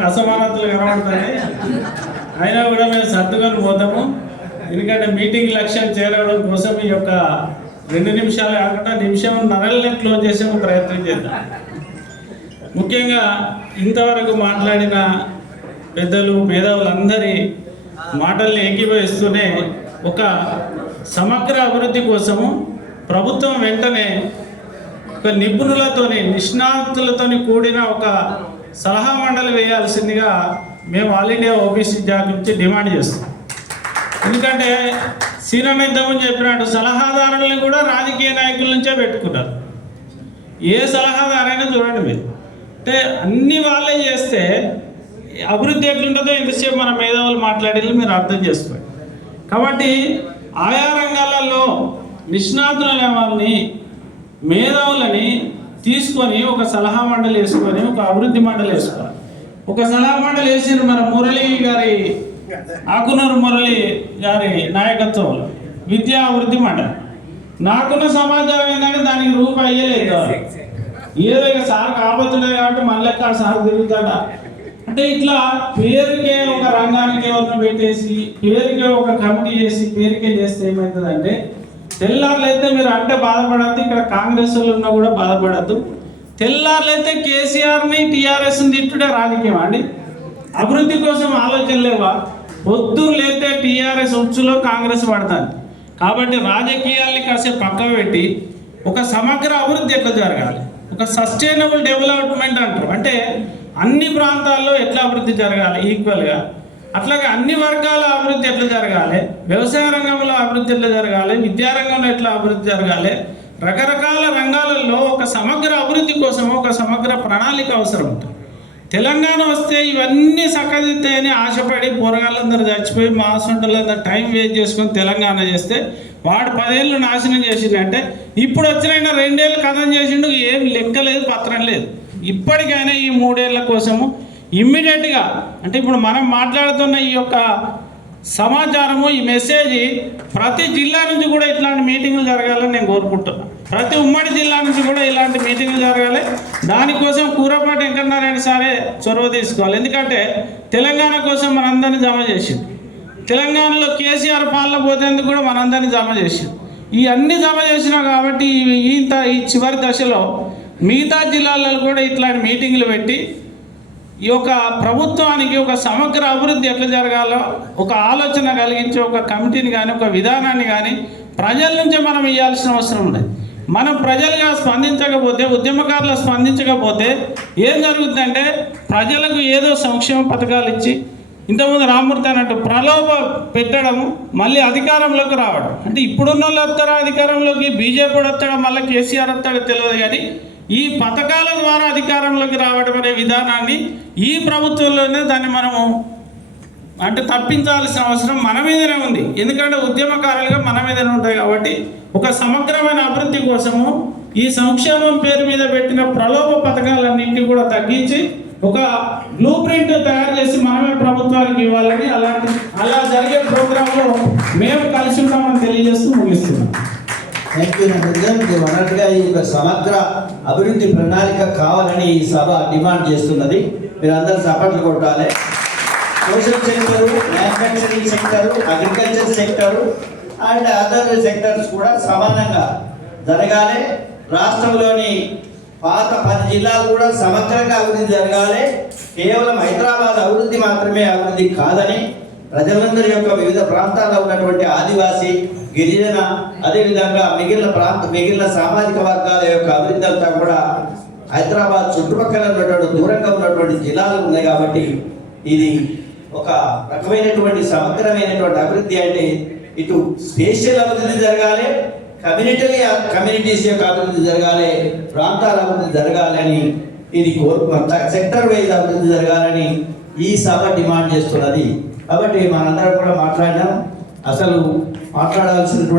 అసమానతలు కనబడతాయి. అయినా కూడా మేము సర్దుకొని పోతాము. ఎందుకంటే మీటింగ్ లక్ష్యం చేరడం కోసం ఈ యొక్క 2 నిమిషాలు కాకుండా నిమిషంన్నరలో క్లోజ్ చేసే ప్రయత్నం చేద్దాం. ముఖ్యంగా ఇంతవరకు మాట్లాడిన పెద్దలు మేధావులందరి మాటల్ని ఏకీభవిస్తూనే ఒక సమగ్ర అభివృద్ధి కోసము ప్రభుత్వం వెంటనే ఒక నిపుణులతోని నిష్ణాతులతోని కూడిన ఒక సలహా మండలి వేయాల్సిందిగా మేము ఆల్ ఇండియా ఓబీసీ జాబ్ నుంచి డిమాండ్ చేస్తాం. ఎందుకంటే సీనియర్ ఇంతకుముందు చెప్పినట్టు సలహాదారులను కూడా రాజకీయ నాయకుల నుంచే పెట్టుకున్నారు. ఏ సలహాదారైనా చూడండి మీరు, అంటే అన్ని వాళ్ళే చేస్తే అభివృద్ధి ఎట్లుంటుందో ఇంతసేపు మన మేధావులు మాట్లాడేది మీరు అర్థం చేసుకోండి. కాబట్టి ఆయా రంగాలలో నిష్ణాతులైన వాళ్ళని మేధావులని తీసుకొని ఒక సలహా మండలి వేసుకొని ఒక అభివృద్ధి మండలి వేసుకోవాలి. ఒక సలహా మండలి వేసిన మన మురళి గారి ఆకునూరు మురళి గారి నాయకత్వంలో విద్యా అభివృద్ధి మండలి. నాకున్న సమాచారం ఏంటంటే దానికి రూపాయి అయ్యలేదు. ఏదో ఇక సార్ కాబోతున్నాయి కాబట్టి మళ్ళీ సార్ తిరుగుతాడా అంటే ఇట్లా పేరుకే ఒక రంగానికి ఎవరిని పెట్టేసి పేరుకే ఒక కమిటీ చేసి పేరుకే చేస్తే ఏమవుతుందంటే తెల్లారులైతే మీరు అంటే బాధపడద్దు, ఇక్కడ కాంగ్రెస్ వాళ్ళు ఉన్నా కూడా బాధపడద్దు. తెల్లారులైతే కేసీఆర్ని టీఆర్ఎస్ని తిట్టుడే రాజకీయం అండి. అభివృద్ధి కోసం ఆలోచన లేవా? పొద్దున్న లేతే టీఆర్ఎస్ ఉచ్చులో కాంగ్రెస్ పడతాను. కాబట్టి రాజకీయాల్ని కాసేపు పక్క పెట్టి ఒక సమగ్ర అభివృద్ధి ఎట్లా జరగాలి, ఒక సస్టైనబుల్ డెవలప్మెంట్ అంటారు. అంటే అన్ని ప్రాంతాల్లో ఎట్లా అభివృద్ధి జరగాలి ఈక్వల్గా, అట్లాగే అన్ని వర్గాల అభివృద్ధి ఎట్లా జరగాలి, వ్యవసాయ రంగంలో అభివృద్ధి ఎట్లా జరగాలి, విద్యారంగంలో ఎట్లా అభివృద్ధి జరగాలి, రకరకాల రంగాలలో ఒక సమగ్ర అభివృద్ధి కోసం ఒక సమగ్ర ప్రణాళిక అవసరం ఉంటుంది. తెలంగాణ వస్తే ఇవన్నీ సక్కదిద్దాయని ఆశపడి పోరగాళ్ళందరూ చచ్చిపోయి మా సొంటలందరూ టైం వేస్ట్ చేసుకొని తెలంగాణ చేస్తే వాడు 10 ఏళ్ళు నాశనం చేసిండంటే ఇప్పుడు వచ్చిన 2 ఏళ్ళు కథం చేసిండు, ఏం లెక్కలేదు, పత్రం లేదు. ఇప్పటికైనా ఈ 3 ఏళ్ల కోసము ఇమ్మీడియట్గా అంటే ఇప్పుడు మనం మాట్లాడుతున్న ఈ యొక్క సమాచారము ఈ మెసేజ్ ప్రతి జిల్లా నుంచి కూడా ఇట్లాంటి మీటింగులు జరగాలని నేను కోరుకుంటున్నాను. ప్రతి ఉమ్మడి జిల్లా నుంచి కూడా ఇలాంటి మీటింగులు జరగాలి. దానికోసం కూరపాటి వెంకటనారాయణ సారే చొరవ తీసుకోవాలి. ఎందుకంటే తెలంగాణ కోసం మనందరినీ జమ చేసింది. తెలంగాణలో కేసీఆర్ పాలన పోతేందుకు కూడా మనందరినీ జమ చేసింది. ఈ అన్ని జమ చేసినా కాబట్టి ఈ చివరి దశలో మిగతా జిల్లాలలో కూడా ఇట్లాంటి మీటింగులు పెట్టి ఈ యొక్క ప్రభుత్వానికి ఒక సమగ్ర అభివృద్ధి ఎట్లా జరగాలో ఒక ఆలోచన కలిగించే ఒక కమిటీని కానీ ఒక విధానాన్ని కానీ ప్రజల నుంచే మనం ఇవ్వాల్సిన అవసరం ఉంది. మనం ప్రజలుగా స్పందించకపోతే, ఉద్యమకారులు స్పందించకపోతే ఏం జరుగుతుందంటే ప్రజలకు ఏదో సంక్షేమ పథకాలు ఇచ్చి ఇంతకుముందు రామూర్తి అన్నట్టు ప్రలోభ పెట్టడము, మళ్ళీ అధికారంలోకి రావడం. అంటే ఇప్పుడున్న వాళ్ళు వస్తారా అధికారంలోకి, బీజేపీ వస్తాడా మళ్ళీ కేసీఆర్ వస్తాడో తెలియదు. కానీ ఈ పథకాల ద్వారా అధికారంలోకి రావడం అనే విధానాన్ని ఈ ప్రభుత్వంలోనే దాన్ని మనము అంటే తప్పించాల్సిన అవసరం మన మీదనే ఉంది. ఎందుకంటే ఉద్యమకారులుగా మన మీదనే ఉంటాయి. కాబట్టి ఒక సమగ్రమైన అభివృద్ధి కోసము ఈ సంక్షేమం పేరు మీద పెట్టిన ప్రలోభ పథకాలన్నింటినీ కూడా తగ్గించి ఒక బ్లూ ప్రింట్ తయారు చేసి మనమే ప్రభుత్వానికి ఇవ్వాలని అలా జరిగే ప్రోగ్రాంలో మేము కలిసి ఉంటామని తెలియజేస్తూ ముగిస్తున్నాం. Thank you Narendra. మీరు అన్నట్టుగా ఈ సమగ్ర అభివృద్ధి ప్రణాళిక కావాలని ఈ సభ డిమాండ్ చేస్తున్నది. మీరు అందరూ సపోర్ట్లు కొట్టాలి. Social sector, manufacturing sector, agriculture sector and other sectors కూడా సమానంగా జరగాలి. రాష్ట్రంలోని పాత 10 జిల్లాలు కూడా సమగ్రంగా అభివృద్ధి జరగాలి. కేవలం హైదరాబాద్ అభివృద్ధి మాత్రమే అభివృద్ధి కాదని ప్రజలందరి యొక్క వివిధ ప్రాంతాల్లో ఉన్నటువంటి ఆదివాసీ, గిరిజన, అదేవిధంగా మిగిలిన సామాజిక వర్గాల యొక్క అభివృద్ధి అంతా కూడా హైదరాబాద్ చుట్టుపక్కల ఉన్నటువంటి దూరంగా ఉన్నటువంటి జిల్లాలు ఉన్నాయి. కాబట్టి ఇది ఒక రకమైనటువంటి సమగ్రమైనటువంటి అభివృద్ధి. అంటే ఇటు స్పేషియల్ అభివృద్ధి జరగాలి, కమ్యూనిటీస్ యొక్క అభివృద్ధి జరగాలి, ప్రాంతాల అభివృద్ధి జరగాలని, ఇది సెక్టర్ వైజ్ అభివృద్ధి జరగాలని ఈ సభ డిమాండ్ చేస్తున్నది. కాబట్టి మనందరం కూడా మాట్లాడినాం. అసలు మాట్లాడాల్సినటువంటి